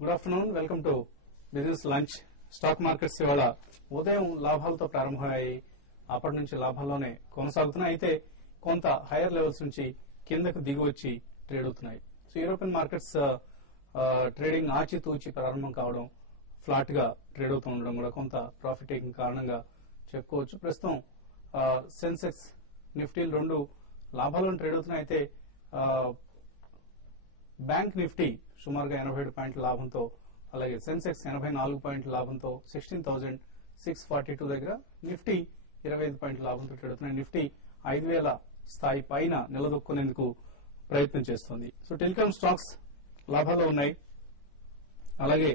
Good afternoon, welcome to business lunch. Stock markets ఇవాళ ఉదయం లాభాలతో ప్రారంభమయ్యాయి. అప్పటి నుంచి లాభాల్లోనే కొనసాగుతున్నాయి. అయితే కొంత హైయర్ లెవెల్స్ నుంచి కిందకు దిగి వచ్చి ట్రేడ్ అవుతున్నాయి. సో యూరోపియన్ మార్కెట్స్ ట్రేడింగ్ ఆచితూచి ప్రారంభం కావడం, ఫ్లాట్ గా ట్రేడ్ అవుతూ ఉండడం కూడా కొంత ప్రాఫిట్ టేకింగ్ కారణంగా చెప్పుకోవచ్చు. ప్రస్తుతం సెన్సెక్స్, నిఫ్టీలు రెండు లాభాలను ట్రేడ్ అవుతున్నాయి. అయితే బ్యాంక్ నిఫ్టీ సుమారుగా 87 పాయింట్ల లాభంతో, అలాగే సెన్సెక్స్ 84 పాయింట్ల లాభంతో 16,642 దగ్గర, నిఫ్టీ 25 పాయింట్ల లాభంతో ట్రేడ్ అవుతున్నాయి. నిఫ్టీ 5,000 స్థాయి పైన నిలదొక్కునేందుకు ప్రయత్నం చేస్తోంది. సో టెలికాం స్టాక్స్ లాభాల్లో ఉన్నాయి. అలాగే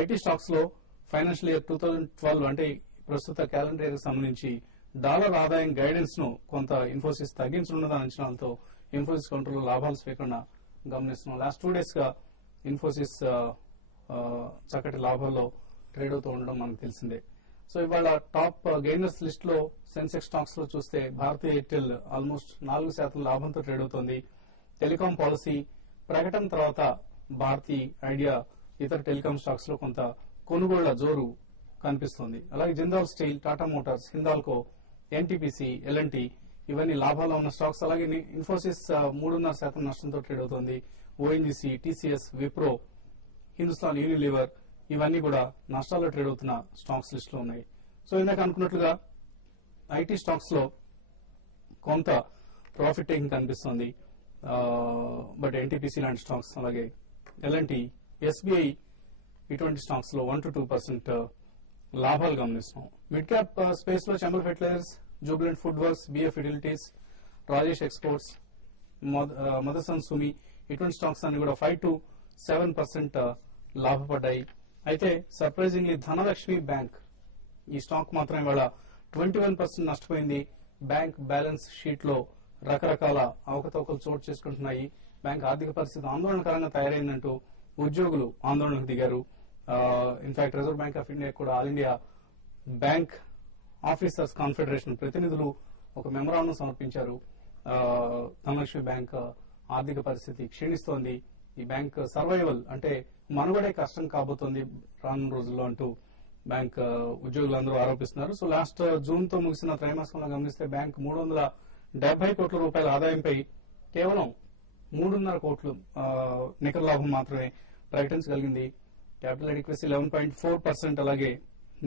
ఐటీ స్టాక్స్ లో ఫైనాన్షియల్ ఇయర్ 2012 అంటే ప్రస్తుత క్యాలెండర్ ఇయర్ కి సంబంధించి డాలర్ ఆదాయం గైడెన్స్ ను కొంత ఇన్ఫోసిస్ తగ్గించనున్నదని అంచనాలతో ఇన్ఫోసిస్ కౌంటర్లో లాభాలు స్వీకరణ గమనిస్తున్నాం. లాస్ట్ 2 డేస్ గా ఇన్ఫోసిస్ చక్కటి లాభాల్లో ట్రేడ్ అవుతూ ఉండడం మనకు తెలిసిందే. సో ఇవాళ టాప్ గెయినర్స్ లిస్ట్ లో సెన్సెక్స్ స్టాక్స్ లో చూస్తే భారతీయ ఎయిర్టెల్ ఆల్మోస్ట్ 4% లాభంతో ట్రేడ్ అవుతోంది. టెలికాం పాలసీ ప్రకటన తర్వాత భారతీ ఐడియా ఇతర టెలికాం స్టాక్స్ లో కొంత కొనుగోళ్ల జోరు కనిపిస్తోంది. అలాగే Jindal Steel, Tata Motors, Hindalco, NTPC, LNT ఇవన్నీ లాభాల్లో ఉన్న స్టాక్స్. అలాగే ఇన్ఫోసిస్ 3.5% నష్టంతో ట్రేడ్ అవుతోంది. ONGC, TCS, Wipro, Hindustan Unilever ఇవన్నీ కూడా నష్టాల్లో ట్రేడ్ అవుతున్న స్టాక్స్ లిస్ట్ లో ఉన్నాయి. సో ఇందాక అనుకున్నట్లుగా ఐటీ స్టాక్స్ లో కొంత ప్రాఫిట్ టేకింగ్ కనిపిస్తోంది. బట్ ఎన్టీపీసీ లాంటి స్టాక్స్, అలాగే ఎల్ఎన్టీ, ఎస్బీఐ ఇటువంటి స్టాక్స్ లో 1 to 2% లాభాలు గమనిస్తున్నాం. మిడ్ క్యాప్ స్పేస్ లో Chambal Fertilisers, Jubilant Food Works, BF Utilities, Rajesh Exports, Motherson Sumi ఇటువంటి స్టాక్స్ అన్ని కూడా 5 to 7% లాభపడ్డాయి. అయితే సర్ప్రైజింగ్లీ ధనలక్ష్మి బ్యాంక్ ఈ స్టాక్ మాత్రం ఇవాళ 21% నష్టపోయింది. బ్యాంక్ బ్యాలెన్స్ షీట్ లో రకరకాల అవకతవకలు చోటు చేసుకుంటున్నాయి. బ్యాంక్ ఆర్థిక పరిస్థితి ఆందోళనకరంగా తయారైందంటూ ఉద్యోగులు ఆందోళనకు దిగారు. In fact Reserve Bank of India కూడా All India Bank Officers Confederation ప్రతినిధులు ఒక మెమరాండం సమర్పించారు. ధనలక్ష్మి బ్యాంక్ ఆర్థిక పరిస్థితి క్షీణిస్తోంది, ఈ బ్యాంక్ సర్వైవల్ అంటే మనుగడే కష్టం కాబోతోంది రానున్న రోజుల్లో అంటూ బ్యాంక్ ఉద్యోగులందరూ ఆరోపిస్తున్నారు. సో లాస్ట్ జూన్ తో ముగిసిన త్రైమాసికంలో గమనిస్తే బ్యాంక్ 370 కోట్ల రూపాయల ఆదాయంపై కేవలం 3.5 కోట్లు నికర లాభం మాత్రమే ప్రకటించగలిగింది. క్యాపిటల్ అడిక్వసీ 11.4%, అలాగే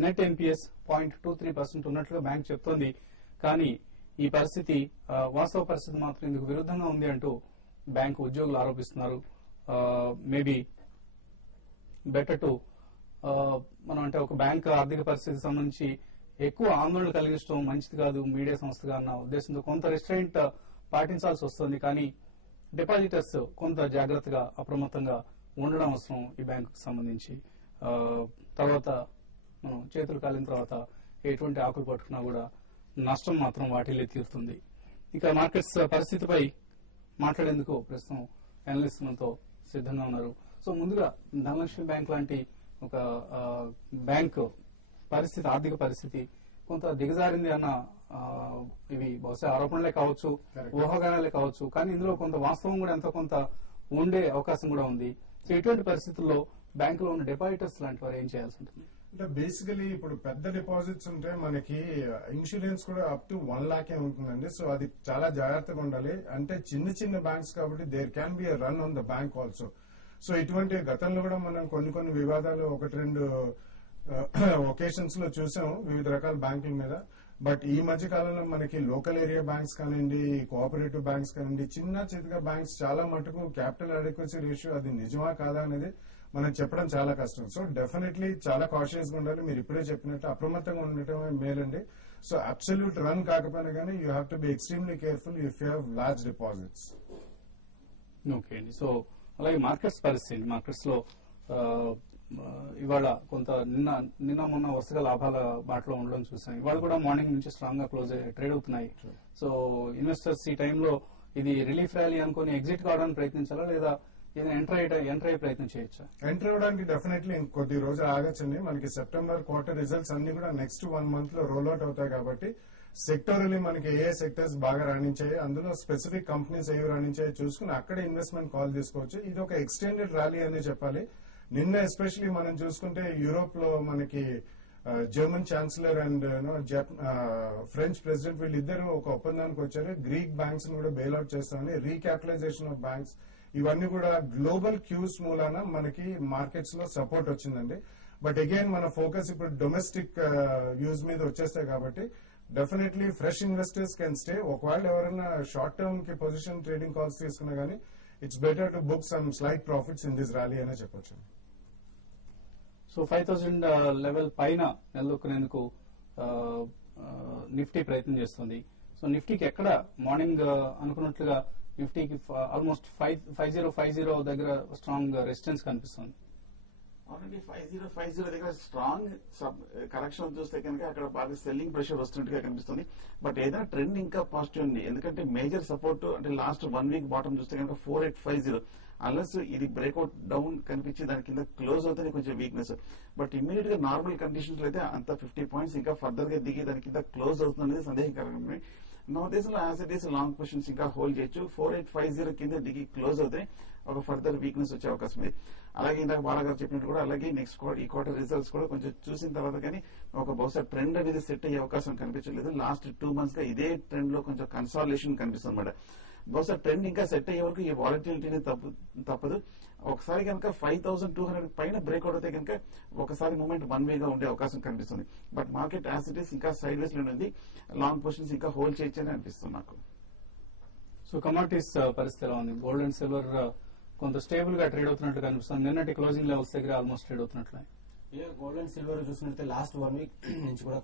నెట్ ఎన్పీఎస్ 0.23% ఉన్నట్లుగా బ్యాంక్ చెప్తోంది. కానీ ఈ పరిస్థితి వాస్తవ పరిస్థితి మాత్రం ఇందుకు విరుద్ధంగా ఉంది అంటూ బ్యాంకు ఉద్యోగులు ఆరోపిస్తున్నారు. మేబీ బెటర్ టు మనం అంటే ఒక బ్యాంక్ ఆర్థిక పరిస్థితికి సంబంధించి ఎక్కువ ఆందోళన కలిగించడం మంచిది కాదు మీడియా సంస్థగా అన్న ఉద్దేశంతో కొంత రెస్ట్రైంట్ పాటించాల్సి వస్తుంది. కానీ డిపాజిటర్స్ కొంత జాగ్రత్తగా అప్రమత్తంగా ఉండడం అవసరం ఈ బ్యాంకుకు సంబంధించి. తర్వాత మనం చేతులు కాలిన తర్వాత ఎటువంటి ఆకులు పట్టుకున్నా కూడా నష్టం మాత్రం వాటిల్లే తీరుతుంది. ఇక మార్కెట్స్ పరిస్థితిపై మాట్లాడేందుకు ప్రస్తుతం అనలిస్ట్ మనతో సిద్ధంగా ఉన్నారు. సో ముందుగా ధనలక్ష్మి బ్యాంక్ లాంటి ఒక బ్యాంక్ పరిస్థితి, ఆర్థిక పరిస్థితి కొంత దిగజారింది అన్న ఇవి బహుశా ఆరోపణలే కావచ్చు, ఊహాగానాలే కావచ్చు, కానీ ఇందులో కొంత వాస్తవం కూడా ఎంతో కొంత ఉండే అవకాశం కూడా ఉంది. సో ఇటువంటి పరిస్థితుల్లో బ్యాంకులో ఉన్న డిపాజిటర్స్ లాంటి వారు ఏం చేయాల్సి ఉంటుంది? అంటే బేసికలీ ఇప్పుడు పెద్ద డిపాజిట్స్ ఉంటే మనకి ఇన్సూరెన్స్ కూడా అప్ టు 1 lakh ఉంటుందండి. సో అది చాలా జాగ్రత్తగా ఉండాలి. అంటే చిన్న చిన్న బ్యాంక్స్ కాబట్టి there can be run on the bank also. So ఇటువంటి గతంలో కూడా మనం కొన్ని వివాదాలు 1-2 ఒకేషన్స్ లో చూసాం వివిధ రకాల బ్యాంకుల మీద. బట్ ఈ మధ్య కాలంలో మనకి లోకల్ ఏరియా బ్యాంక్స్ కానివ్వండి, కోఆపరేటివ్ బ్యాంక్స్ కానివ్వండి, చిన్న చితక బ్యాంక్స్ చాలా మటుకు క్యాపిటల్ అడిక్వసీ రేషియో అది నిజమా కాదా అనేది మనం చెప్పడం చాలా కష్టం. సో డెఫినెట్లీ చాలా కాషియస్ గా ఉండాలి. మీరు ఇప్పుడే చెప్పినట్టు అప్రమత్తంగా ఉండటమే మేలండి. సో అబ్సల్యూట్ రన్ కాకపోయినా కానీ you have to be extremely careful if you have large deposits. Okay అండి. సో అలాగే మార్కెట్స్ పరిస్థితి, మార్కెట్స్ లో ఇవాళ కొంత నిన్న మొన్న వరుసగా లాభాల బాటలో ఉండడం చూసాం. ఇవాళ కూడా మార్నింగ్ నుంచి స్ట్రాంగ్ గా క్లోజ్ ట్రేడ్ అవుతున్నాయి. సో ఇన్వెస్టర్స్ ఈ టైంలో ఇది రిలీఫ్ ర్యాలీ అనుకుని ఎగ్జిట్ కావడానికి ప్రయత్నించాలా, లేదా ఎంటర్ అయ్యే ప్రయత్నం చేయొచ్చా? ఎంటర్ అవ్వడానికి డెఫినెట్లీ కొద్ది రోజులు ఆగచ్చండి. మనకి సెప్టెంబర్ క్వార్టర్ రిజల్ట్స్ అన్ని కూడా నెక్స్ట్ 1 month లో రోల్ అవుట్ అవుతాయి కాబట్టి సెక్టోరల్లీ మనకి ఏ సెక్టర్స్ బాగా రాణించాయి, అందులో స్పెసిఫిక్ కంపెనీస్ ఏవి రాణించాయో చూసుకుని అక్కడే ఇన్వెస్ట్మెంట్ కాల్ తీసుకోవచ్చు. ఇది ఒక ఎక్స్టెండెడ్ ర్యాలీ అనే చెప్పాలి. నిన్న ఎస్పెషలీ మనం చూసుకుంటే యూరోప్ లో మనకి German chancellor and French president వీళ్ళిద్దరూ ఒక ఒప్పందానికి వచ్చారు. గ్రీక్ బ్యాంక్స్ కూడా బెయిల్అవుట్ చేస్తామని, రీక్యాపిటలైజేషన్ ఆఫ్ బ్యాంక్స్, ఇవన్నీ కూడా గ్లోబల్ క్యూస్ మూలాన మనకి మార్కెట్స్ లో సపోర్ట్ వచ్చిందండి. బట్ అగైన్ మన ఫోకస్ ఇప్పుడు డొమెస్టిక్ యూజ్ మీద వచ్చేస్తాయి కాబట్టి definitely fresh investors can stay. ఒకవేళ ఎవరైనా షార్ట్ టర్మ్ కి పొజిషన్ ట్రేడింగ్ కాల్స్ తీసుకున్నా గానీ it's better to book some slight profits in this rally అనే చెప్పొచ్చు. సో 5000 లెవెల్ పైన నిలదొక్కునేందుకు నిఫ్టీ ప్రయత్నం చేస్తుంది. సో నిఫ్టీకి ఎక్కడ మార్నింగ్ అనుకున్నట్లుగా నిఫ్టీకి ఆల్మోస్ట్ 5050 దగ్గర స్ట్రాంగ్ రెసిస్టెన్స్ కనిపిస్తుంది. ఆల్రెడీ 5050 దగ్గర స్ట్రాంగ్ కరెక్షన్ చూస్తే కనుక అక్కడ బాగా సెల్లింగ్ ప్రెషర్ వస్తున్నట్టుగా కనిపిస్తుంది. బట్ ఏదైనా ట్రెండ్ ఇంకా పాజిటివ్ ఉంది. ఎందుకంటే మేజర్ సపోర్ట్ అంటే లాస్ట్ 1 వీక్ బాటం చూస్తే కనుక 4850, అన్లెస్ ఇది బ్రేక్అవుట్ డౌన్ కనిపించి దాని కింద క్లోజ్ అవుతుంది కొంచెం వీక్నెస్. బట్ ఇమీడియట్ గా నార్మల్ కండిషన్స్ లో అయితే అంత 50 పాయింట్స్ ఇంకా ఫర్దర్ గా దిగి దాని కింద క్లోజ్ అవుతుంది అనేది సందేహకరమే. నా ఉద్దేశంలో as it is long positions ఇంకా హోల్డ్ చేయొచ్చు. 4850 కింద దిగి క్లోజ్ అవుతాయి, ఒక ఫర్దర్ వీక్నెస్ వచ్చే అవకాశం ఉంది. అలాగే ఇందాక బాలగారు చెప్పినట్టు కూడా అలాగే నెక్స్ట్ ఈ క్వార్టర్ రిజల్ట్స్ కూడా కొంచెం చూసిన తర్వాత కానీ ఒక బహుశా ట్రెండ్ అనేది సెట్ అయ్యే అవకాశం కనిపించలేదు. లాస్ట్ 2 months గా ఇదే ట్రెండ్ లో కొంచెం కన్సాలిడేషన్ కనిపిస్తుంది అనమాట. బహుశా ట్రెండ్ ఇంకా సెట్ అయ్యే వరకు ఈ వాలటిలిటీని తప్పదు. ఒకసారి కనుక 5200 పైన బ్రేక్అవుట్ అయితే కనుక ఒకసారి మూమెంట్ వన్ వేగా ఉండే అవకాశం కనిపిస్తుంది. But market as it is ఇంకా సైడ్ వేస్ లో ఉంది. లాంగ్ పొజిషన్స్ ఇంకా హోల్డ్ చేయొచ్చని అనిపిస్తుంది నాకు. సో కమాడిటీస్ పరిస్థితి ఎలా ఉంది? గోల్డ్ అండ్ సిల్వర్ కొంత స్టేబుల్ గా ట్రేడ్ అవుతున్నట్టు కనిపిస్తుంది. నిన్నటి క్లోజింగ్ లెవెల్స్ దగ్గర ఆల్మోస్ట్ ట్రేడ్ అవుతున్నట్లు. గోల్డ్ అండ్ సిల్వర్ చూసినట్లయితే లాస్ట్ 1 వీక్ నుంచి కూడా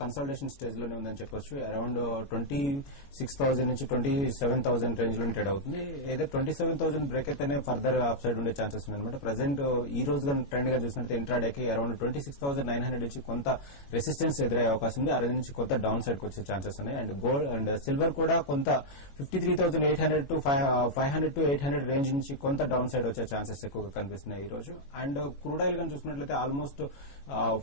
కన్సాలిడేషన్ స్టేజ్ లోనే ఉందని చెప్పొచ్చు. అరౌండ్ 26,000 నుంచి 27,000 రేంజ్ లో ట్రేడ్ అవుతుంది. ఏదైతే 27,000 బ్రేక్ అయితేనే ఫర్దర్ అప్ సైడ్ ఉండే ఛాన్సెస్ ఉన్నాయన్నమాట. ప్రెసెంట్ ఈ రోజు ట్రెండ్ గా చూసినట్లయితే ఇంట్రాడేకి అరౌండ్ 26,900 నుంచి కొంత రెసిస్టెన్స్ ఎదురయ్యే అవకాశం ఉంది. ఆ రేంజ్ నుంచి కొంత డౌన్ సైడ్ కి వచ్చే ఛాన్సెస్ ఉన్నాయి. అండ్ గోల్డ్ అండ్ సిల్వర్ కూడా కొంత 53,800 to 500 to 800 రేంజ్ నుంచి కొంత డౌన్ సైడ్ వచ్చే ఛాన్సెస్ ఎక్కువగా కనిపిస్తున్నాయి ఈ రోజు. అండ్ క్రూడ్ ఆయిల్ గా చూసినట్లయితే ఆల్మోస్ట్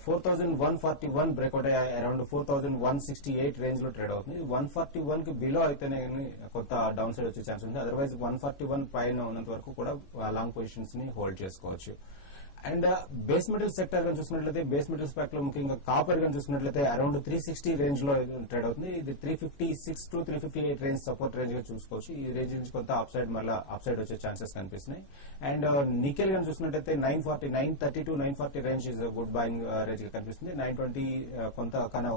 4,141 బ్రేక్అవుట్ అయ్యాయి. అరౌండ్ 4,168 రేంజ్ లో ట్రేడ్ అవుతుంది. 141 కి బిలో అయితేనే కొంత డౌన్ సైడ్ వచ్చే ఛాన్స్ ఉంది. అదర్వైజ్ 141 పైన ఉన్నంత వరకు కూడా లాంగ్ పొజిషన్స్ ని హోల్డ్ చేసుకోవచ్చు. అండ్ బేస్ మెటల్ సెక్టర్ గా చూసినట్లయితే బేస్ మెటల్ స్పాక్ లో ముఖ్యంగా కాపర్ గా చూసినట్లయితే అరౌండ్ 360 రేంజ్ లో ట్రేడ్ అవుతుంది. ఇది 356 to 358 రేంజ్ సపోర్ట్ రేంజ్ గా చూసుకోవచ్చు. ఈ రేంజ్ నుంచి కొంత అప్ సైడ్ మళ్ళీ అప్ సైడ్ వచ్చే ఛాన్సెస్ కనిపిస్తున్నాయి. అండ్ నికెల్ గా చూసినట్లయితే 930 to 940 range is good buying range గా కనిపిస్తుంది. 920 కొంత కన్నా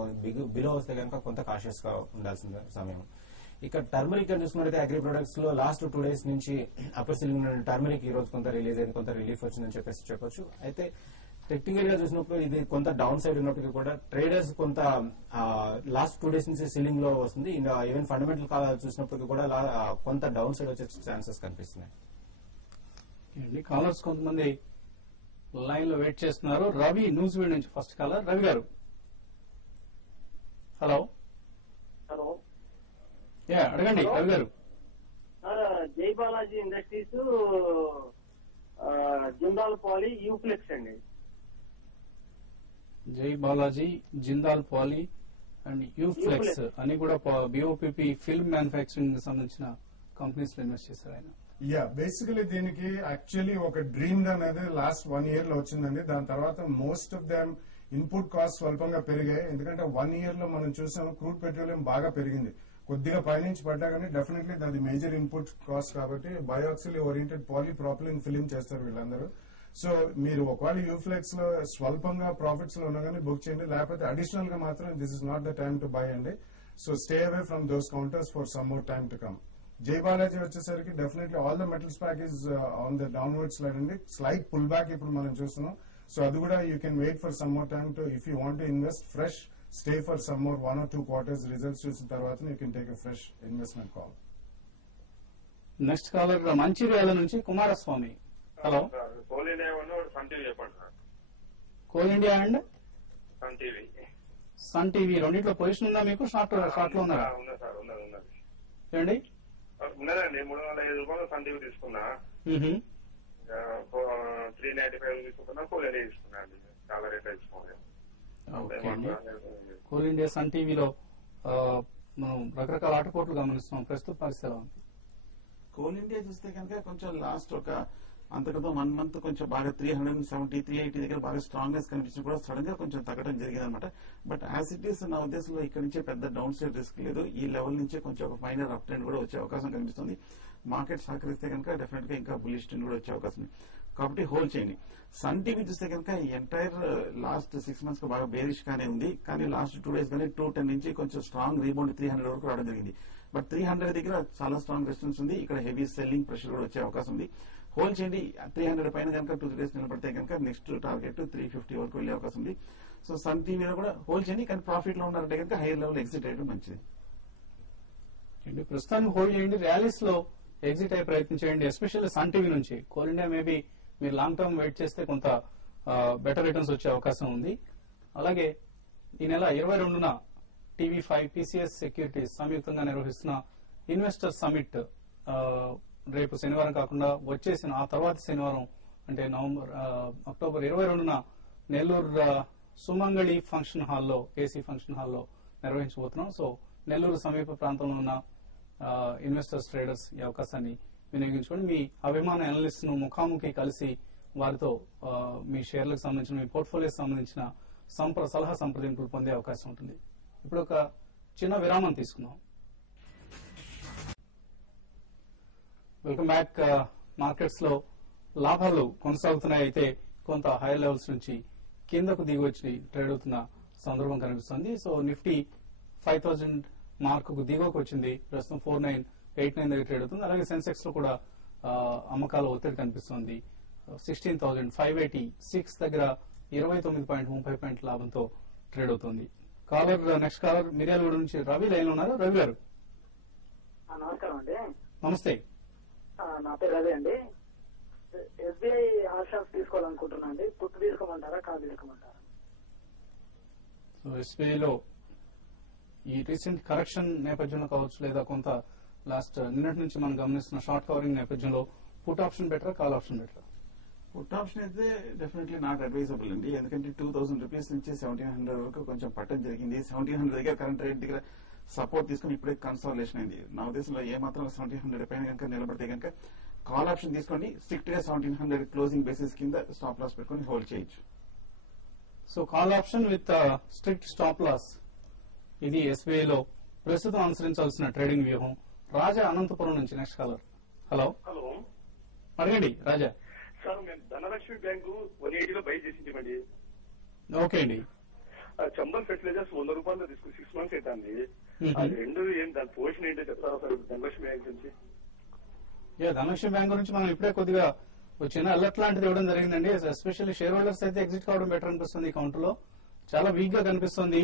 బిలో వస్తే కనుక కొంత కాషియస్ గా ఉండాల్సిన సమయం. ఇక టర్మరిక్ అని చూసుకున్నట్లయితే అగ్రి ప్రొడక్ట్స్ లో లాస్ట్ 2 days నుంచి అప్పర్ సీలింగ్ టర్మరిక్ ఈ రోజు కొంత రిలీజ్ అయింది, కొంత రిలీఫ్ వచ్చిందని చెప్పేసి చెప్పొచ్చు. అయితే టెక్నికల్ గా చూసినప్పుడు ఇది కొంత డౌన్ సైడ్ ఉన్నప్పటికీ కూడా ట్రేడర్స్ కొంత లాస్ట్ 2 days నుంచి సీలింగ్ లో వస్తుంది. ఇంకా ఈవెన్ ఫండమెంటల్ చూసినప్పటికీ కూడా కొంత డౌన్ సైడ్ వచ్చే ఛాన్సెస్ కనిపిస్తున్నాయి. కాలర్స్ కొంతమంది లైన్ లో వెయిట్ చేస్తున్నారు. రవి న్యూస్ వీడ్ నుంచి ఫస్ట్ కాలర్. రవి గారు, హలో. హలో, అడగండి రవి గారు. జై బాలాజీ ఇండస్ట్రీస్, జిందాల్ పాలీ, యూఫ్లెక్స్ అండి. జై బాలాజీ, జిందాల్ పాలీ అండ్ యూఫ్లెక్స్ అని కూడా బిఓపిపి ఫిల్మ్ మ్యానుఫ్యాక్చరింగ్ సంబంధించిన కంపెనీస్ లో ఇన్వెస్ట్ చేశారు ఆయన. బేసికలీ దీనికి యాక్చువల్లీ ఒక డ్రీమ్ అనేది లాస్ట్ 1 year లో వచ్చిందండి. దాని తర్వాత most of them input cost స్వల్పంగా పెరిగాయి. ఎందుకంటే 1 year లో మనం చూసాము క్రూడ్ పెట్రోలియం బాగా పెరిగింది. కొద్దిగా పైనుంచి పడ్డా కానీ డెఫినెట్లీ అది మేజర్ ఇన్పుట్ కాస్ట్ కాబట్టి బయోక్సిలీ ఓరియంటెడ్ పాలీప్రాపిలిన్ ఫిలిం చేస్తారు వీళ్ళందరూ. సో మీరు ఒకవేళ యూఫ్లెక్స్ లో స్వల్పంగా ప్రాఫిట్స్ లో ఉన్నా కానీ బుక్ చేయండి, లేకపోతే అడిషనల్ గా మాత్రం this is not the time to buy అండి. So stay away from those counters for some more time to come. Jai Balaji వచ్చేసరికి definitely all the metals pack is on the downwards line అండి. Slight pull back ఇప్పుడు మనం చూస్తున్నాం. So అది కూడా you can wait for some more time to if you want to invest fresh. Stay for some more 1 or 2 quarters results చూసిన తర్వాత you can take a fresh investment call. Next caller Mancherial నుంచి Kumaraswamy. Hello. Coal India Sun TV చెప్పండి sir. Coal India and Sun TV. Sun TV రెండింటిలో position ఉందా మీకు? Short లో ఉన్నారా? ఉన్నది సార్, ఉన్నది ఏండి? ఉన్నదండి. 305 రూపాయలు సన్ టీవీ తీసుకున్నా, 395 తీసుకున్నా, కోల్ ఇండియా తీసుకున్నా అండి. చాలా రేట్ తీసుకోండి. కోల్ ఇండియా సన్ టీవీలో మనం రకరకాల ఆటపోట్లు గమనిస్తున్నాం. ప్రస్తుత పరిస్థితి ఎలా ఉంది? కోల్ ఇండియా చూస్తే కనుక కొంచెం లాస్ట్ ఒక అంతకంటే 1 మంత్ కొంచెం బాగా 370, 380 దగ్గర బాగా స్ట్రాంగ్నెస్ కనిపించిన కూడా సడన్ గా కొంచెం తగ్గడం జరిగింది అనమాట. బట్ యాజ్ ఇట్ ఈస్ నా ఉద్దేశంలో ఇక్కడ నుంచే పెద్ద డౌన్ సైడ్ రిస్క్ లేదు. ఈ లెవెల్ నుంచే కొంచెం ఒక మైనర్ అప్ ట్రెండ్ కూడా వచ్చే అవకాశం కనిపిస్తుంది. మార్కెట్ సహకరిస్తే కనుక డెఫినెట్ గా ఇంకా బులిష్ ట్రెండ్ కూడా వచ్చే అవకాశం ఉంది. కాబట్టి హోల్డ్ చేయండి. సన్ టీవీ చూస్తే కనుక ఎంటైర్ లాస్ట్ 6 months కు బాగా బేరిష్ గానే ఉంది. కానీ లాస్ట్ 2 days గానీ 210 నుంచి కొంచెం స్ట్రాంగ్ రీబౌండ్ 300 వరకు రావడం జరిగింది. బట్ 300 దగ్గర చాలా స్ట్రాంగ్ రెసిస్టెన్స్ ఉంది. ఇక్కడ హెవీ సెల్లింగ్ ప్రెషర్ కూడా వచ్చే అవకాశం ఉంది. హోల్డ్ చేయండి. 300 పైన కనుక 2-3 days నిలబడితే కనుక నెక్స్ట్ టార్గెట్ 350 వరకు వెళ్లే అవకాశం ఉంది. సో సన్ టీవీలో కూడా హోల్డ్ చేయండి. కానీ ప్రాఫిట్ లో ఉన్నారంటే కనుక హైయర్ లెవెల్ ఎగ్జిట్ అయ్యడం మంచిది. ప్రస్తుతానికి హోల్డ్ చేయండి. ర్యాలీస్ లో ఎగ్జిట్ అయ్యే ప్రయత్నం చేయండి. ఎస్పెషల్లీ సన్ టీవీ నుంచి. కోల్ ఇండియా మేబీ మీరు లాంగ్ టర్మ్ వెయిట్ చేస్తే కొంత బెటర్ రిటర్న్స్ వచ్చే అవకాశం ఉంది. అలాగే ఈ నెల 22న TV5 PCS సెక్యూరిటీస్ సంయుక్తంగా నిర్వహిస్తున్న ఇన్వెస్టర్ సమిట్ రేపు శనివారం కాకుండా వచ్చేసిన ఆ తర్వాత శనివారం అంటే అక్టోబర్ 22న నెల్లూరు సుమంగళి ఫంక్షన్ హాల్లో ఏసీ ఫంక్షన్ హాల్లో నిర్వహించబోతున్నాం. సో నెల్లూరు సమీప ప్రాంతంలో ఉన్న ఇన్వెస్టర్స్ ట్రేడర్స్ ఈ అవకాశాన్ని వినియోగించుకోండి. మీ అభిమాన అనలిస్ట్ ను ముఖాముఖి కలిసి వారితో మీ షేర్లకు సంబంధించిన మీ పోర్ట్ఫోలియోకి సంబంధించిన సలహా సంప్రదింపులు పొందే అవకాశం ఉంటుంది. ఇప్పుడు ఒక చిన్న విరామం తీసుకుందాం. Welcome back. మార్కెట్స్ లో లాభాలు కొనసాగుతున్నాయి. అయితే కొంత హైయర్ లెవెల్స్ నుంచి కిందకు దిగి వచ్చి ట్రేడ్ అవుతున్న సందర్భం కనిపిస్తుంది. సో నిఫ్టీ 5000 మార్కు దిగువకు వచ్చింది. ప్రస్తుతం 4989 దగ్గర ట్రేడ్ అవుతుంది. అలాగే సెన్సెక్స్ లో కూడా అమ్మకాల ఒత్తిడి కనిపిస్తుంది. 16,586 దగ్గర 29.30 పాయింట్ లాభంతో ట్రేడ్ అవుతుంది. నెక్స్ట్ కాలర్ మిర్యాలగూడ నుంచి రవి లైన్ లో ఉన్నారు. రవి గారు నమస్కారం అండి. నమస్తే. నా పేరు రవి అండి. SBI ఆప్షన్స్ తీసుకోవాలనుకుంటున్నా అండి. పుట్టు తీసుకోమంటారా, కాల్ తీసుకోమంటారా? సో ఎస్బీఐలో ఈ రీసెంట్ కరెక్షన్ నేపథ్యంలో కావచ్చు, లేదా కొంత లాస్ట్ నిన్నటి నుంచి మనం గమనిస్తున్న షార్ట్ కవరింగ్ నేపథ్యంలో put option better, call option better? Put option అయితే డెఫినెట్లీ నాట్ అడ్వైజబుల్ అండి. ఎందుకంటే 2000 రూపీస్ నుంచి 1700 వరకు కొంచెం పట్టడం జరిగింది. 1700 దగ్గర కరెంట్ రేట్ దగ్గర సపోర్ట్ తీసుకుని ఇప్పుడే కన్సాలిడేషన్ అయింది. నా ఉద్దేశంలో ఏ మాత్రం 1700 పైన కనుక నిలబడితే కనుక కాల్ ఆప్షన్ తీసుకోండి. స్ట్రిక్ట్ గా 1700 క్లోజింగ్ బేసిస్ కింద స్టాప్ లాస్ పెట్టుకుని హోల్డ్ చేయొచ్చు. So call option with strict stop loss, ఇది ఎస్బీఐలో ప్రస్తుతం అనుసరించాల్సిన ట్రేడింగ్ వ్యూహం. రాజా అనంతపురం నుంచి నెక్స్ట్ కాలర్. హలో హలో, అడగండి రాజా. సార్ మేము ధనలక్ష్మి బ్యాంకు 180లో బై చేసింది. ఓకే అండి. చంబల్ ఫెర్టిలైజర్స్ 100 రూపాయలు తీసుకుని 6 months అవుతుంది. అది రెండు ఏం దాని పొజిషన్ ఏంటో చెప్తారా సార్ ధనలక్ష్మి బ్యాంక్ నుంచి? ధనలక్ష్మి బ్యాంక్ గురించి మనం ఇప్పుడే కొద్దిగా వచ్చిన అలర్ట్ లాంటిది ఇవ్వడం జరిగిందండి. ఎస్పెషల్లీ షేర్ హోల్డర్స్ అయితే ఎగ్జిట్ కావడం బెటర్ అనిపిస్తుంది. ఈ కౌంటర్ లో చాలా వీక్ గా కనిపిస్తుంది.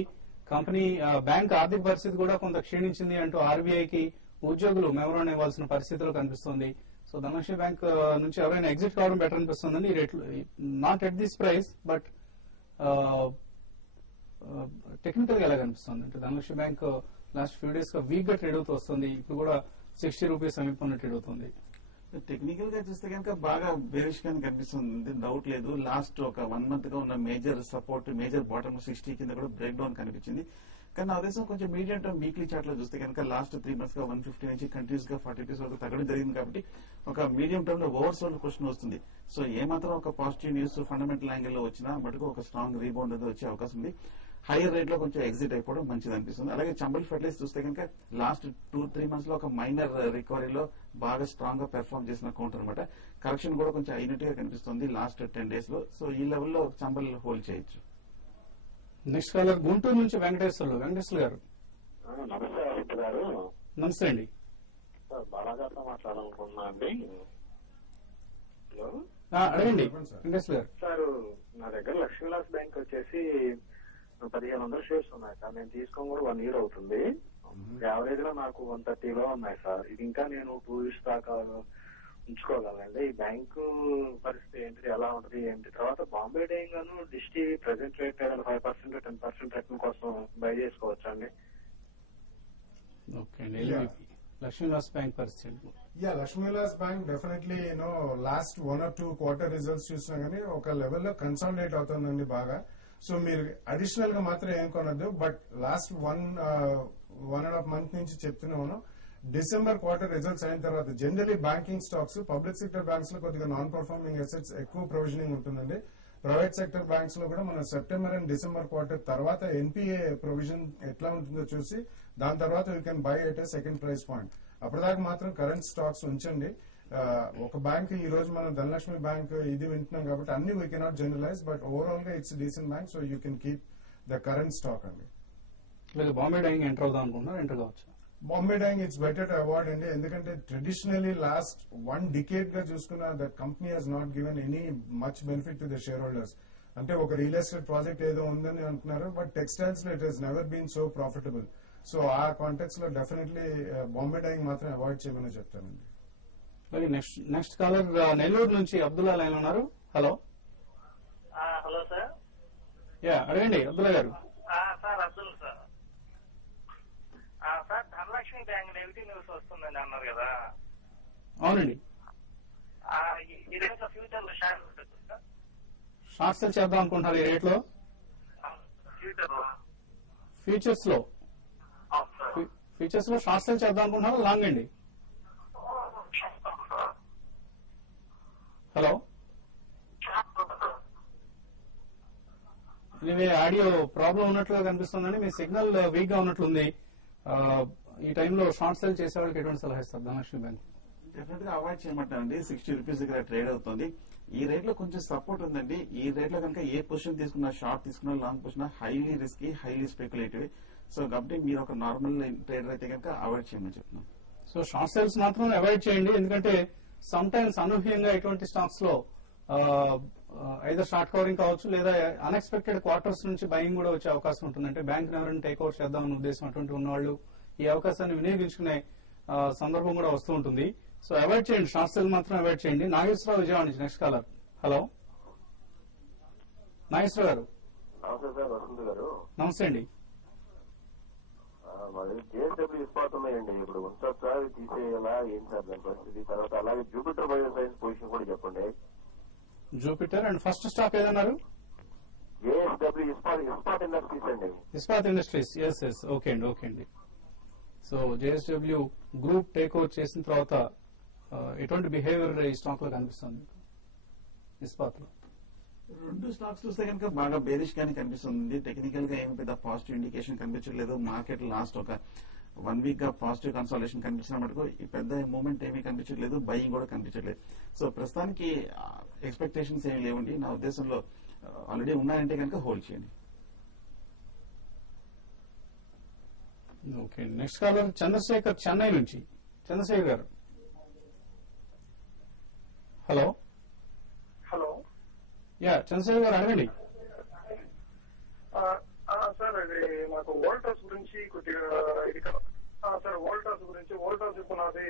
కంపెనీ బ్యాంక్ ఆర్థిక పరిస్థితి కూడా కొంత క్షీణించింది అంటూ ఆర్బీఐకి ఉద్యోగులు మెమోరాండం ఇవ్వాల్సిన పరిస్థితిలో కనిపిస్తుంది. సో ధనలక్ష్మి బ్యాంక్ నుంచి ఎవరైనా ఎగ్జిట్ కావడం బెటర్ అనిపిస్తుందండి. ఈ రేట్లు not at this price, but technical గా ఎలా కనిపిస్తుంది అంటే Dhanalakshmi bank last few days గా వీక్ గా ట్రేడ్ అవుతూ వస్తుంది. ఇప్పుడు కూడా 60 రూపీస్ సమీపంలో ట్రేడ్ అవుతుంది. టెక్నికల్ గా చూస్తే కనుక బాగా బేరిష్ గానే కనిపిస్తుంది, డౌట్ లేదు. లాస్ట్ ఒక 1 month గా ఉన్న మేజర్ సపోర్ట్, మేజర్ బాటమ్ 60 కింద కూడా బ్రేక్ డౌన్ కనిపించింది. కానీ నా ఉద్దేశం కొంచెం మీడియం టర్మ్ వీక్లీ చార్ట్ లో చూస్తే కనుక లాస్ట్ 3 months గా 150 నుంచి కంటిన్యూస్ గా 40 రూపీస్ వరకు తగ్గడం జరిగింది. కాబట్టి ఒక మీడియం టర్మ్ లో ఓవర్సోల్డ్ క్వశ్చన్ వస్తుంది. సో ఏమాత్రం ఒక పాజిటివ్ న్యూస్ ఫండమెంటల్ యాంగిల్ లో వచ్చినా మటుకు ఒక స్ట్రాంగ్ రీబౌండ్ అనేది వచ్చే అవకాశం ఉంది. హైయర్ రేట్ లో కొంచెం ఎగ్జిట్ అయిపోవడం మంచిది అనిపిస్తుంది. అలాగే చంబల్ ఫెర్టిలైజ్ చూస్తే కనుక లాస్ట్ 2-3 months లో ఒక మైనర్ రికవరీలో బాగా స్ట్రాంగ్ గా పెర్ఫార్మ్ చేసిన కౌంటర్ అనమాట. కరెక్షన్ కూడా కొంచెం అయినట్టుగా కనిపిస్తుంది లాస్ట్ 10 days లో. సో ఈ లెవెల్లో చంబల్ హోల్డ్ చేయొచ్చు. నెక్స్ట్ కాలర్ గుంటూరు నుంచి వెంకటేశ్వర్లు గారు. నమస్తే అజిత్ గారు. నమస్తే అండి. సార్ బాలాగారితో మాట్లాడాలనుకుంటున్నా అండి. అడగండి వెంకటేశ్వర గారు. సార్ నా దగ్గర లక్ష్మీ విలాస్ బ్యాంక్ వచ్చేసి 1500 షేర్స్ ఉన్నాయి సార్. నేను తీసుకొని కూడా 1 year అవుతుంది. యావరేజ్ లో నాకు 130లో ఉన్నాయి సార్. ఇది ఇంకా నేను 2 years దాకా ఉంచుకోగలండి. ఈ బ్యాంకు పరిస్థితి ఏంటి, ఎలా ఉంటుంది ఏంటి? తర్వాత బాంబే డేయింగ్ గాను డిస్టి ప్రెసెంట్ రేట్ 5% 10% రిటర్న్ కోసం బై చేసుకోవచ్చు అండి. ఓకే అండి. లక్ష్మీ విలాస్ బ్యాంక్ పరిస్థితి. Lakshmi Vilas bank definitely last 1 or 2 quarter results చూసినా గానీ ఒక లెవెల్లో కన్సాలిడేట్ అవుతుందండి బాగా. సో మీరు అడిషనల్ గా మాత్రం ఏం కొనద్దు. బట్ లాస్ట్ 1.5 month నుంచి చెప్తున్నాను, డిసెంబర్ క్వార్టర్ రిజల్ట్స్ అయిన తర్వాత generally banking stocks, public sector banks లో కొద్దిగా నాన్ పర్ఫార్మింగ్ అసెట్స్ ఎక్కువ ప్రొవిజనింగ్ ఉంటుందండి. ప్రైవేట్ సెక్టర్ బ్యాంక్స్ లో కూడా మన సెప్టెంబర్ అండ్ డిసెంబర్ క్వార్టర్ తర్వాత ఎన్పిఏ ప్రొవిజన్ ఎట్లా ఉంటుందో చూసి దాని తర్వాత you can buy at second price point. అప్పటిదాకా మాత్రం కరెంట్ స్టాక్స్ ఉంచండి. ఒక బ్యాంక్ ఈ రోజు మనం ధనలక్ష్మి బ్యాంక్ ఇది వింటున్నాం కాబట్టి అన్ని we cannot generalise, but overall గా it's decent bank, so you can keep the current stock అండి. బాంబే డైయింగ్ ఎంటర్ అవుదాం అనుకుంటున్నారు, ఎంటర్ కావచ్చు. Bombay Dyeing it's better to avoid అండి, ఎందుకంటే ట్రెడిషనలీ లాస్ట్ 1 decade గా చూసుకున్న that company has not given any much benefit to the shareholders. అంటే ఒక రియల్ ఎస్టేట్ ప్రాజెక్ట్ ఏదో ఉందని అంటున్నారు, బట్ టెక్స్టైల్స్ లో it has never been so profitable. So ఆ కాంటెక్స్ లో డెఫినెట్లీ బాంబే డైయింగ్ మాత్రం అవాయిడ్ చేయమని చెప్తానండి. మరి నెక్స్ట్ కాలర్ నెల్లూరు నుంచి అబ్దుల్లా లైన్ ఉన్నారు. హలో. Hello sir. యా అడగండి అబ్దుల్లా గారు. Sir Abdul sir. Sir Dhanalakshmi bank negative news వస్తుందని అన్నారు కదా. అవునండి. ఇదేదో ఫ్యూచర్ లో షార్ట్ ఉంటుంది సార్. షార్ట్ సెల్ చేద్దాం అనుకుంటున్నారు ఈ రేట్ లో? ఫ్యూచర్స్ లో షార్ట్ సెల్ చేద్దాం అనుకుంటున్నారు, లాంగ్ అండి? హలో. ఇవి ఆడియో ప్రాబ్లం ఉన్నట్లుగా కనిపిస్తుందండి, మీ సిగ్నల్ వీక్ గా ఉన్నట్లుంది. ఈ టైంలో షార్ట్ సెల్ చేసే వాళ్ళకి ఎటువంటి సలహా ఇస్తారు ధనలక్ష్మి బ్యాంక్? డెఫినెట్ గా అవాయిడ్ చేయమంటానండి. 60 రూపీస్ దగ్గర ట్రేడ్ అవుతుంది. ఈ రేట్ లో కొంచెం సపోర్ట్ ఉందండి. ఈ రేట్ లో కనుక ఏ పొజిషన్ తీసుకున్నా, షార్ట్ తీసుకున్నా, long position, highly risky, highly speculative. So కాబట్టి మీరు ఒక నార్మల్ ట్రేడర్ అయితే కనుక అవాయిడ్ చేయమని చెప్తున్నాను. సో షార్ట్ సెల్స్ మాత్రం అవాయిడ్ చేయండి, ఎందుకంటే సమ్ టైమ్స్ అనూహ్యంగా ఇటువంటి స్టాక్స్ లో ఐదర్ షార్ట్ కవరింగ్ కావచ్చు, లేదా అన్ఎక్స్పెక్టెడ్ క్వార్టర్స్ నుంచి బయింగ్ కూడా వచ్చే అవకాశం ఉంటుంది. అంటే బ్యాంక్ ఎవరైనా టేక్అవుట్ చేద్దామన్న ఉద్దేశం అటువంటి ఉన్నవాళ్ళు ఈ అవకాశాన్ని వినియోగించుకునే సందర్భం కూడా వస్తూ ఉంటుంది. సో అవాయిడ్ చేయండి, షార్ట్ సెల్ మాత్రం అవాయిడ్ చేయండి. నాగేశ్వరరావు విజయవాడ నుంచి నెక్స్ట్ కాలర్. హలో నాగేశ్వర గారు. నమస్తే అండి. జేఎస్డబ్ల్యూ ఇస్పాట్ ఉన్నాయండి, ఇప్పుడు ఉంచొచ్చా తీసేయాలా, ఏం సార్ దాని పరిస్థితి? తర్వాత అలాగే జూపిటర్ బయో సైన్స్ పొజిషన్ కూడా చెప్పండి. జూపిటర్ అండ్ ఫస్ట్ స్టాక్ ఏదన్నారు? జేఎస్డబ్ల్యూ ఇస్పాట్ ఇండస్ట్రీస్ అండి. ఇస్పాత్ ఇండస్ట్రీస్. ఎస్ ఓకే అండి. So JSW group take over చేసిన తర్వాత ఎటువంటి బిహేవియర్ ఈ స్టాక్ లో కనిపిస్తుంది ఇస్పాత్ లో? రెండు స్టాక్స్ చూస్తే కనుక బాగా బేరిష్ గానే కనిపిస్తుంది. టెక్నికల్ గా ఏమి పెద్ద పాజిటివ్ ఇండికేషన్ కనిపించట్లేదు. మార్కెట్ లాస్ట్ ఒక 1 week గా పాజిటివ్ కన్సాలేషన్ కనిపించిన మటుకు ఈ పెద్ద మూవ్మెంట్ ఏమీ కనిపించట్లేదు, బయింగ్ కూడా కనిపించట్లేదు. సో ప్రస్తుతానికి ఎక్స్పెక్టేషన్స్ ఏమి లేవండి. నా ఉద్దేశంలో ఆల్రెడీ ఉన్నాయంటే కనుక హోల్డ్ చేయండి. Okay. Next caller Chandrashekar Chennai నుంచి. చంద్రశేఖర్ గారు. హలో. హలో. యా చంద్రశేఖర్ గారు అడగండి. సార్ అది నాకు వోల్టాస్ గురించి కొద్దిగా ఇది సార్ వోల్టాస్ ఇప్పుడు నాది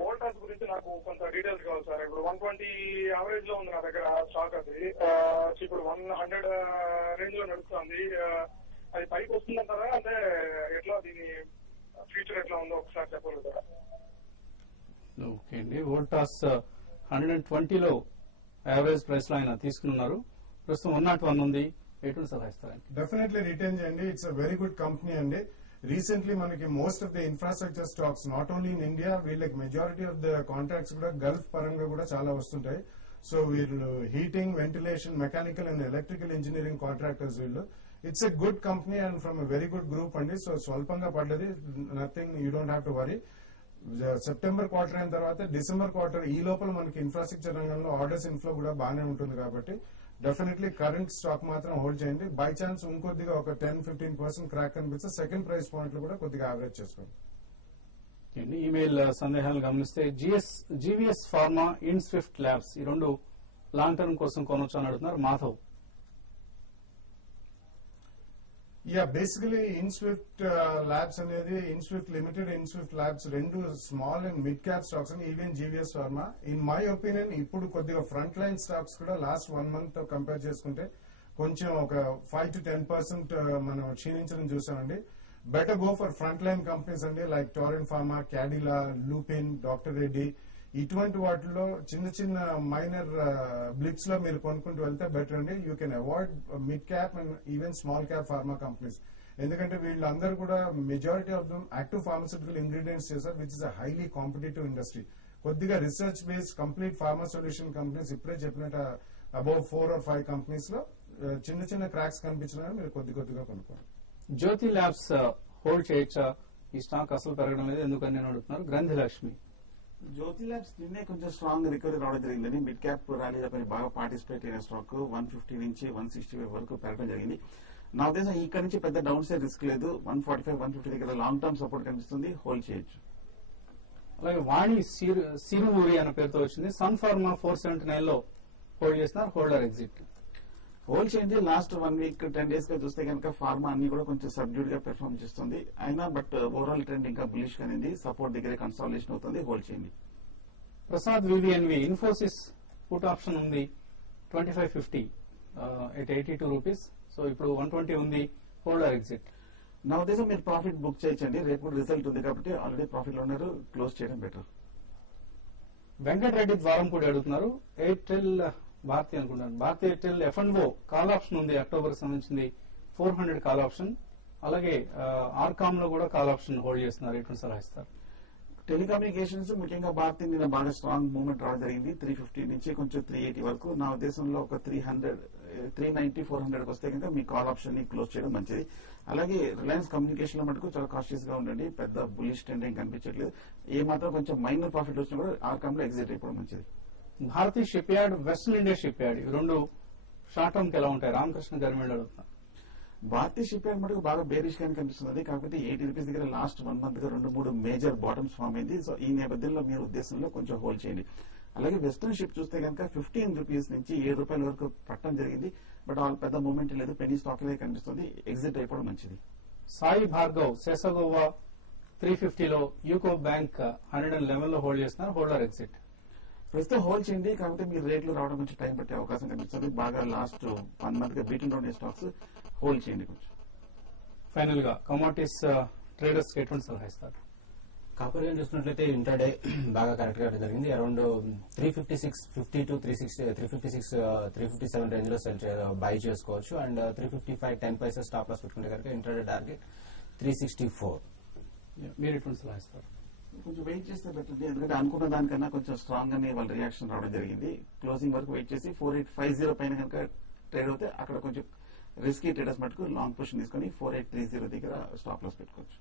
వోల్టాస్ గురించి నాకు కొంత డీటెయిల్స్ కావాలి సార్. ఇప్పుడు 120 యావరేజ్ లో ఉంది నా దగ్గర స్టాక్. అది ఇప్పుడు 100 రేంజ్ లో నడుస్తుంది. అది పైకి వస్తుందంటారా, అంటే ఎట్లా దీని ఫ్యూచర్ ఎట్లా ఉందో ఒకసారి చెప్పగలుగుతారా? ఓకే అండి. వోల్టాస్ 120లో యావరేజ్ ప్రైస్ లో ఆయన తీసుకున్నారు. ప్రస్తుతం 101 ఉంది. ఎటువంటి సలహా ఇస్తారు? డెఫినెట్లీ రిటైన్ చేయండి. It's a very good company అండి. రీసెంట్లీ మనకి most of the infrastructure stocks not only in India, వీళ్ళకి మెజారిటీ ఆఫ్ ద కాంట్రాక్ట్స్ కూడా గల్ఫ్ పరంగా కూడా చాలా వస్తుంటాయి. సో వీళ్ళు heating, ventilation, mechanical and electrical engineering contractors వీళ్ళు. It's a good company and from a very good group అండి. So స్వల్పంగా పడ్డది, nothing, you don't have to worry. September quarter అయిన తర్వాత డిసెంబర్ క్వార్టర్ ఈ లోపల మనకి ఇన్ఫ్రాస్ట్రక్చర్ రంగంలో ఆర్డర్స్ ఇన్ఫ్లో కూడా బాగానే ఉంటుంది కాబట్టి డెఫినెట్లీ కరెంట్ స్టాక్ మాత్రం హోల్డ్ చేయండి. బై ఛాన్స్ ఇంకొద్దిగా ఒక 10-15% క్రాక్ కనిపిస్తే సెకండ్ ప్రైస్ పాయింట్ లో కూడా కొద్దిగా యావరేజ్ చేసుకోండి. ఈమెయిల్ సందేహాలు గమనిస్తే జీవీఎస్ ఫార్మా, ఇన్స్విఫ్ట్ ల్యాబ్స్ ఈ రెండు లాంగ్ టర్మ్ కోసం కొనొచ్చు అని అడుగుతున్నారు Madhav. Yeah basically Inswift labs అనేది ఇన్స్విఫ్ట్ లిమిటెడ్, ఇన్స్విఫ్ట్ ల్యాబ్స్ రెండు small and mid cap stocks అండి. Even GVS pharma in my opinion ఇప్పుడు కొద్దిగా ఫ్రంట్ లైన్ స్టాక్స్ కూడా లాస్ట్ 1 month తో కంపేర్ చేసుకుంటే కొంచెం ఒక 5-10% మనం క్షీణించడం చూసామండి. Better go for front line companies అండి, like Torrent pharma, Cadila, Lupin, doctor Reddy. ఇటువంటి వాటిలో చిన్న చిన్న మైనర్ బ్లిప్స్ లో మీరు కొనుక్కుంటూ వెళ్తే బెటర్ అండి. You can avoid mid cap and even small cap pharma companies. ఎందుకంటే వీళ్ళందరూ కూడా majority of them active pharmaceutical ingredients చేశారు, which is a highly competitive industry. కొద్దిగా research based complete pharma solution companies ఇప్పుడే చెప్పినట్టు అబౌవ్ 4 or 5 కంపెనీస్ లో చిన్న చిన్న క్రాక్స్ కనిపించినా మీరు కొద్దిగా కొనుక్కోండి. జ్యోతి ల్యాబ్స్ హోల్డ్ చేయొచ్చా? ఈ స్టాక్ అసలు పెరగడం లేదు, ఎందుకని నేను అడుగుతున్నారు. గ్రంథి లక్ష్మి. జ్యోతి ల్యాబ్స్ నిన్నే కొంచెం స్ట్రాంగ్ రికవరీ రావడం జరిగిందని మిడ్ క్యాప్ ర్యాలీలో కొన్ని బాగా పార్టిసిపేట్ అయిన స్టాక్ 150 నుంచి 165 వరకు పెరగడం జరిగింది. నా ఉద్దేశం ఇక్కడ నుంచి పెద్ద డౌన్ సైడ్ రిస్క్ లేదు. 145, 150 దగ్గర లాంగ్ టర్మ్ సపోర్ట్ కనిపిస్తుంది, హోల్డ్ చేయొచ్చు. అలాగే వాణి సిరువూరి అనే పేరుతో వచ్చింది. సన్ ఫార్మా 479 లో హోల్డ్ చేస్తున్నారు, హోల్డర్ ఎగ్జిట్. హోల్డ్ చేయండి. లాస్ట్ 1 week 10 days గా చూస్తే కనుక ఫార్మా అన్ని కూడా కొంచెం సబ్డ్యూడ్ గా పెర్ఫార్మ్ చేస్తుంది. అయినా బట్ ఓవరాల్ ట్రెండ్ ఇంకా బులిష్ గా ఉంది. సపోర్ట్ దగ్గర కన్సాలిడేషన్ అవుతుంది, హోల్డ్ చేయండి. ప్రసాద్ వివిఎన్వి ఇన్ఫోసిస్ పుట్ ఆప్షన్ ఉంది 2550 at 82 రూపీస్. సో ఇప్పుడు 120 ఉంది, హోల్డర్ ఎగ్జిట్. నా ఉద్దేశం మీరు ప్రాఫిట్ బుక్ చేయొచ్చండి. రేపు రిజల్ట్ ఉంది కాబట్టి ఆల్రెడీ ప్రాఫిట్ లో ఉన్నారు, క్లోజ్ చేయడం బెటర్. వెంకటరెడ్డి ద్వారంపూడి అడుగుతున్నారు. ఎయిర్టెల్ భారతి అనుకుంటాను. Bharti Airtel F&O call option ఉంది, అక్టోబర్ సంబంధించింది 400 కాల్ ఆప్షన్. అలాగే ఆర్కామ్ లో కూడా కాల్ ఆప్షన్ హోల్డ్ చేస్తున్నారు. ఎటువంటి సలహా ఇస్తారు? టెలికమ్యూనికేషన్స్ ముఖ్యంగా భారతి నిన్న బాగా స్ట్రాంగ్ మూవ్మెంట్ రావడం జరిగింది. 350 నుంచి కొంచెం 380 వరకు. నా ఉద్దేశంలో ఒక 300, 390, 400 వస్తే కనుక మీ కాల్ ఆప్షన్ ని క్లోజ్ చేయడం మంచిది. అలాగే రిలయన్స్ కమ్యూనికేషన్ లో మటుకు చాలా కాషియస్ గా ఉండండి. పెద్ద బులిష్ ట్రెండ్ ఏం కనిపించట్లేదు. ఏ మాత్రం కొంచెం మైనర్ ప్రాఫిట్ వచ్చినా కూడా ఆర్కామ్ లో ఎగ్జిట్ అయిపోవడం మంచిది. Bharatiya shipyard, Western India shipyard, ఇవి రెండు షార్ట్ టర్మ్ కి ఎలా ఉంటాయి? రామకృష్ణ గవర్నమెంట్ అడుగుతున్నారు. భారతీయ షిప్ యార్డ్ మటుకు బాగా బేరిష్ గానే కనిపిస్తుంది. కాకపోతే 80 రూపీస్ దగ్గర లాస్ట్ 1 month గా 2-3 మేజర్ బాటమ్స్ ఫామ్ అయింది. సో ఈ నేపథ్యంలో మీరు ఉద్దేశంలో కొంచెం హోల్డ్ చేయండి. అలాగే వెస్టర్న్ షిప్ చూస్తే కనుక 15 రూపీస్ నుంచి 7 రూపాయల వరకు పట్టడం జరిగింది. బట్ వాళ్ళ పెద్ద మూవ్మెంట్ లేదు, పెనీ స్టాక్ లే కనిపిస్తుంది, ఎగ్జిట్ అయిపోవడం మంచిది. సాయి భార్గవ్ సెసగోవా 350 లో, యూకో బ్యాంక్ 111 లో హోల్డ్ చేస్తున్నారు, హోల్డర్ ఎగ్జిట్. ప్రస్తుతం హోల్డ్ చేయండి. కాకపోతే మీరు రేట్లు రావడం కొంచెం టైం పట్టే అవకాశం కనిపిస్తుంది. బాగా లాస్ట్ 1 month గా బీటన్ డౌన్ స్టాక్స్ హోల్డ్ చేయండి కొంచెం. ఫైనల్ గా కమోడిటీస్ ట్రేడర్స్ ఎటువంటి సలహా ఇస్తారు? కాపర్ గేమ్ చూసినట్లయితే ఇంటర్డే బాగా కరెక్ట్ గా జరిగింది. అరౌండ్ 356.50 to 357 రేంజ్ లో బై చేసుకోవచ్చు. అండ్ 355 10 పైసా స్టాప్ లాస్ పెట్టుకుంటే కనుక ఇంటర్డే టార్గెట్ 364. మీరు ఎటువంటి సలహా ఇస్తారు? కొంచెం వెయిట్ చేస్తే బెటర్, ఎందుకంటే అనుకున్న దానికన్నా కొంచెం స్ట్రాంగ్ గానే వాళ్ళ రియాక్షన్ రావడం జరిగింది. క్లోజింగ్ వరకు వెయిట్ చేసి 4850 పైన కనుక ట్రేడ్ అవుతే అక్కడ కొంచెం రిస్కీ ట్రేడర్స్ మటుకు లాంగ్ పొజిషన్ తీసుకుని 4830 దగ్గర స్టాప్ లాస్ పెట్టుకోవచ్చు.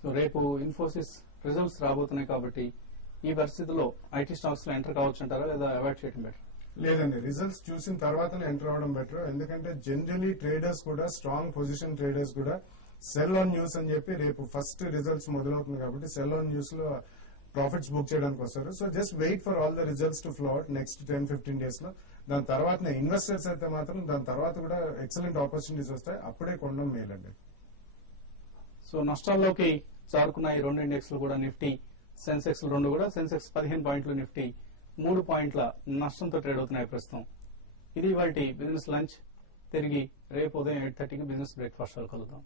సో రేపు ఇన్ఫోసిస్ రిజల్ట్స్ రాబోతున్నాయి కాబట్టి ఈ పరిస్థితిలో ఐటీ స్టాక్స్ లో ఎంటర్ కావచ్చు అంటారా, లేదా అవాయిడ్ చేయడం బెటర్? లేదండి, రిజల్ట్స్ చూసిన తర్వాతనే ఎంటర్ అవడం బెటర్. ఎందుకంటే జనరలీ ట్రేడర్స్ కూడా, స్ట్రాంగ్ పొజిషన్ ట్రేడర్స్ కూడా సెల్ ఆన్ న్యూస్ అని చెప్పి రేపు ఫస్ట్ రిజల్ట్స్ మొదలవుతుంది కాబట్టి సెల్ ఆన్ న్యూస్ లో ప్రాఫిట్స్ బుక్ చేయడానికి వస్తారు. So just wait for all the results to flow out next 10-15 days లో. దాని తర్వాత ఇన్వెస్టర్స్ అయితే మాత్రం దాని తర్వాత కూడా ఎక్సలెంట్ ఆపర్చునిటీస్ వస్తాయి, అప్పుడే కొనడం మేలండి. సో నష్టాల్లోకి జారుకున్న ఈ రెండు ఇండెక్స్ లు కూడా, నిఫ్టీ సెన్సెక్స్ రెండు కూడా, సెన్సెక్స్ 15 పాయింట్లు, నిఫ్టీ 3 పాయింట్ల నష్టంతో ట్రేడ్ అవుతున్నాయి ప్రస్తుతం. ఇది ఇవాల్టి బిజినెస్ లంచ్. తిరిగి రేపు ఉదయం 8:30కి బిజినెస్ బ్రేక్ఫాస్ట్ కలుద్దాం.